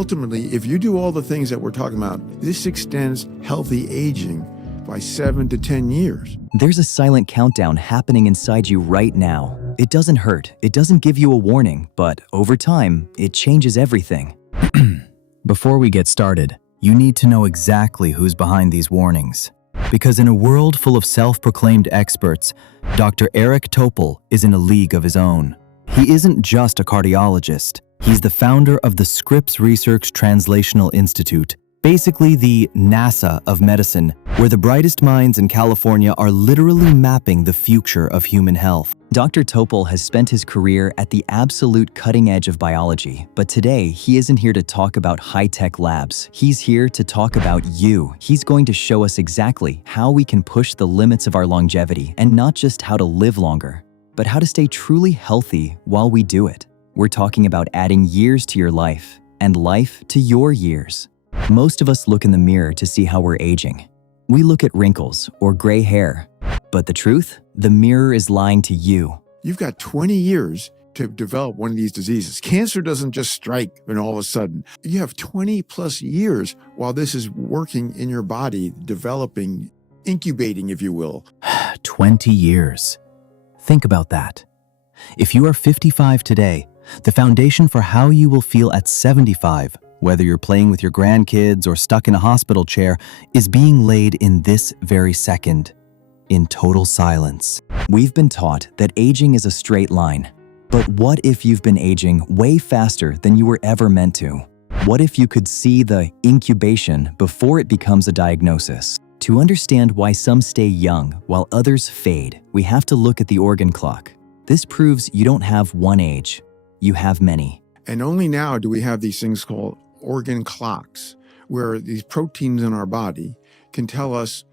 ultimately, if you do all the things that we're talking about, this extends healthy aging by 7 to 10 years. There's a silent countdown happening inside you right now. It doesn't hurt, it doesn't give you a warning, but over time, it changes everything. Before we get started, you need to know exactly who's behind these warnings. Because in a world full of self-proclaimed experts, Dr. Eric Topol is in a league of his own. He isn't just a cardiologist. He's the founder of the Scripps Research Translational Institute, basically the NASA of medicine, where the brightest minds in California are literally mapping the future of human health. Dr. Topol has spent his career at the absolute cutting edge of biology, but today he isn't here to talk about high-tech labs. He's here to talk about you. He's going to show us exactly how we can push the limits of our longevity, and not just how to live longer, but how to stay truly healthy while we do it. We're talking about adding years to your life, and life to your years. Most of us look in the mirror to see how we're aging. We look at wrinkles or gray hair. But the truth? The mirror is lying to you. You've got 20 years to develop one of these diseases. Cancer doesn't just strike and all of a sudden. You have 20 plus years while this is working in your body, developing, incubating, if you will. 20 years. Think about that. If you are 55 today, the foundation for how you will feel at 75, whether you're playing with your grandkids or stuck in a hospital chair, is being laid in this very second, in total silence. We've been taught that aging is a straight line. But what if you've been aging way faster than you were ever meant to? What if you could see the incubation before it becomes a diagnosis? To understand why some stay young while others fade, we have to look at the organ clock. This proves you don't have one age, you have many. And only now do we have these things called organ clocks, where these proteins in our body can tell us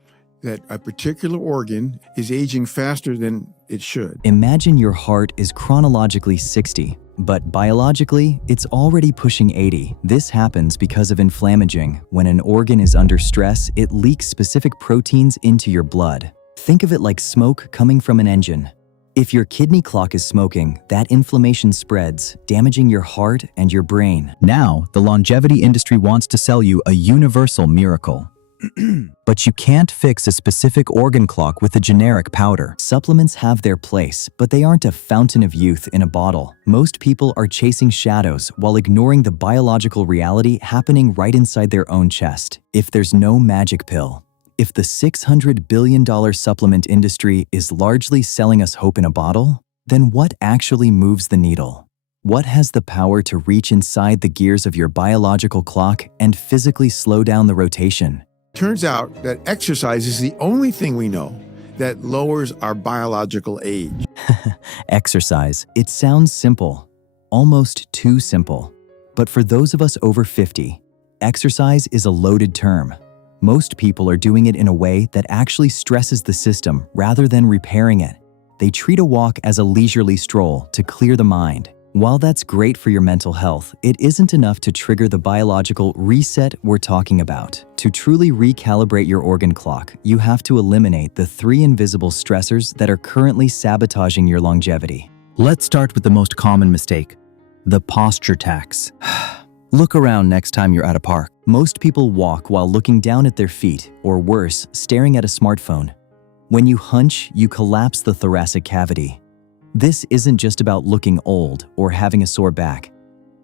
that a particular organ is aging faster than it should. Imagine your heart is chronologically 60, but biologically, it's already pushing 80. This happens because of inflammaging. When an organ is under stress, it leaks specific proteins into your blood. Think of it like smoke coming from an engine. If your kidney clock is smoking, that inflammation spreads, damaging your heart and your brain. Now, the longevity industry wants to sell you a universal miracle. But you can't fix a specific organ clock with a generic powder. Supplements have their place, but they aren't a fountain of youth in a bottle. Most people are chasing shadows while ignoring the biological reality happening right inside their own chest. If there's no magic pill, if the $600 billion supplement industry is largely selling us hope in a bottle, then what actually moves the needle? What has the power to reach inside the gears of your biological clock and physically slow down the rotation? Turns out that exercise is the only thing we know that lowers our biological age. Exercise. It sounds simple, almost too simple. But for those of us over 50, exercise is a loaded term. Most people are doing it in a way that actually stresses the system rather than repairing it. They treat a walk as a leisurely stroll to clear the mind. While that's great for your mental health, it isn't enough to trigger the biological reset we're talking about. To truly recalibrate your organ clock, you have to eliminate the 3 invisible stressors that are currently sabotaging your longevity. Let's start with the most common mistake, the posture tax. Look around next time you're at a park. Most people walk while looking down at their feet, or worse, staring at a smartphone. When you hunch, you collapse the thoracic cavity. This isn't just about looking old or having a sore back.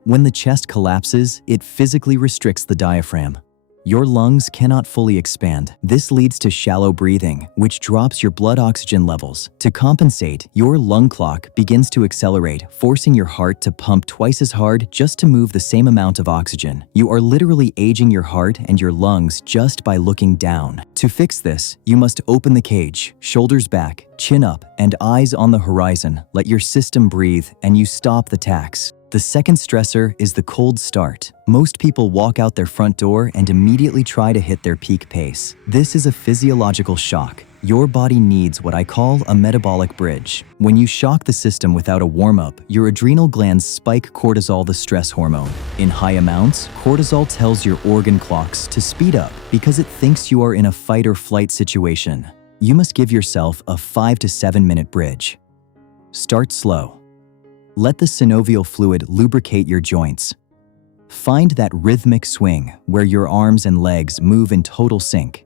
When the chest collapses, it physically restricts the diaphragm. Your lungs cannot fully expand. This leads to shallow breathing, which drops your blood oxygen levels. To compensate, your lung clock begins to accelerate, forcing your heart to pump twice as hard just to move the same amount of oxygen. You are literally aging your heart and your lungs just by looking down. To fix this, you must open the cage, shoulders back, chin up, and eyes on the horizon. Let your system breathe, and you stop the tax. The second stressor is the cold start. Most people walk out their front door and immediately try to hit their peak pace. This is a physiological shock. Your body needs what I call a metabolic bridge. When you shock the system without a warm-up, your adrenal glands spike cortisol, the stress hormone. In high amounts, cortisol tells your organ clocks to speed up because it thinks you are in a fight or flight situation. You must give yourself a 5 to 7 minute bridge. Start slow. Let the synovial fluid lubricate your joints. Find that rhythmic swing where your arms and legs move in total sync.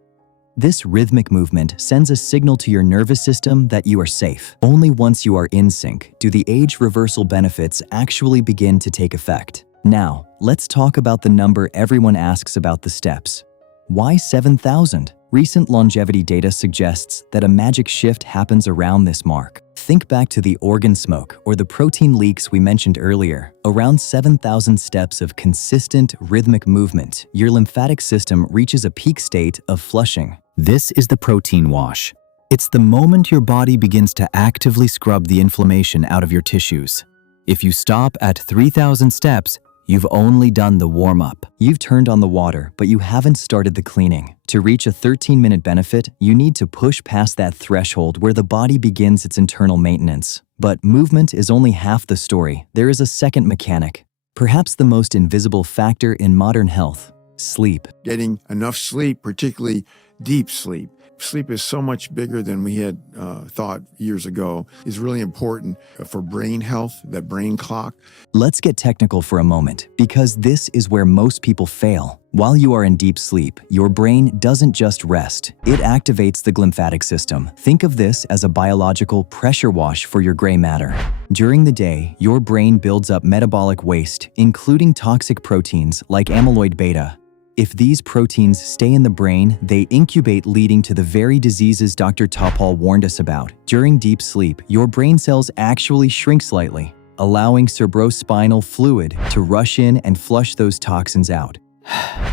This rhythmic movement sends a signal to your nervous system that you are safe. Only once you are in sync do the age reversal benefits actually begin to take effect. Now, let's talk about the number everyone asks about the steps. Why 7,000? Recent longevity data suggests that a magic shift happens around this mark. Think back to the organ smoke or the protein leaks we mentioned earlier. Around 7,000 steps of consistent rhythmic movement, your lymphatic system reaches a peak state of flushing. This is the protein wash. It's the moment your body begins to actively scrub the inflammation out of your tissues. If you stop at 3,000 steps, you've only done the warm-up. You've turned on the water, but you haven't started the cleaning. To reach a 13-minute benefit, you need to push past that threshold where the body begins its internal maintenance. But movement is only half the story. There is a second mechanic, perhaps the most invisible factor in modern health: sleep. Getting enough sleep, particularly deep sleep. Sleep is so much bigger than we had thought years ago, is really important for brain health, that brain clock. Let's get technical for a moment, because this is where most people fail. While you are in deep sleep, your brain doesn't just rest. It activates the lymphatic system. Think of this as a biological pressure wash for your gray matter. During the day, your brain builds up metabolic waste, including toxic proteins like amyloid beta. If these proteins stay in the brain, they incubate, leading to the very diseases Dr. Topol warned us about. During deep sleep, your brain cells actually shrink slightly, allowing cerebrospinal fluid to rush in and flush those toxins out.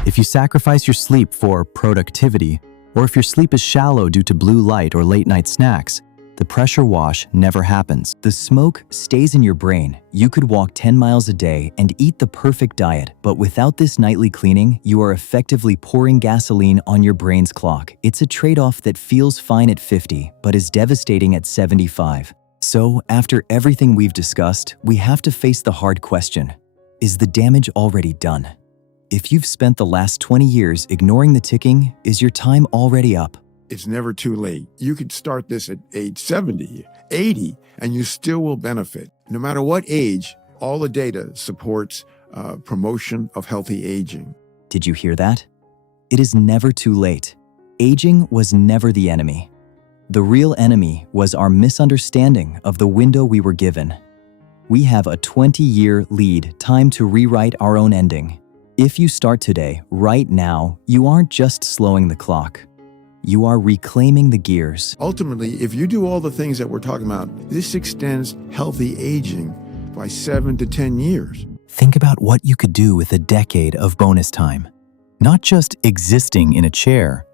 If you sacrifice your sleep for productivity, or if your sleep is shallow due to blue light or late-night snacks, the pressure wash never happens. The smoke stays in your brain. You could walk 10 miles a day and eat the perfect diet, but without this nightly cleaning, you are effectively pouring gasoline on your brain's clock. It's a trade-off that feels fine at 50, but is devastating at 75. So, after everything we've discussed, we have to face the hard question: is the damage already done? If you've spent the last 20 years ignoring the ticking, is your time already up? It's never too late. You could start this at age 70, 80, and you still will benefit. No matter what age, all the data supports promotion of healthy aging. Did you hear that? It is never too late. Aging was never the enemy. The real enemy was our misunderstanding of the window we were given. We have a 20-year lead time to rewrite our own ending. If you start today, right now, you aren't just slowing the clock. You are reclaiming the gears. Ultimately, if you do all the things that we're talking about, this extends healthy aging by 7 to 10 years. Think about what you could do with a decade of bonus time. Not just existing in a chair,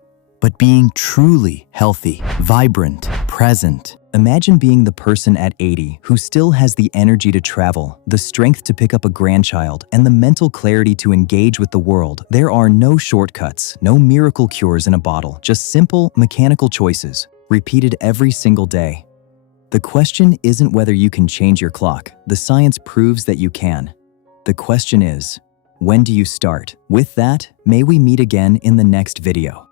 but being truly healthy, vibrant, present. Imagine being the person at 80 who still has the energy to travel, the strength to pick up a grandchild, and the mental clarity to engage with the world. There are no shortcuts, no miracle cures in a bottle, just simple, mechanical choices, repeated every single day. The question isn't whether you can change your clock. The science proves that you can. The question is, when do you start? With that, may we meet again in the next video.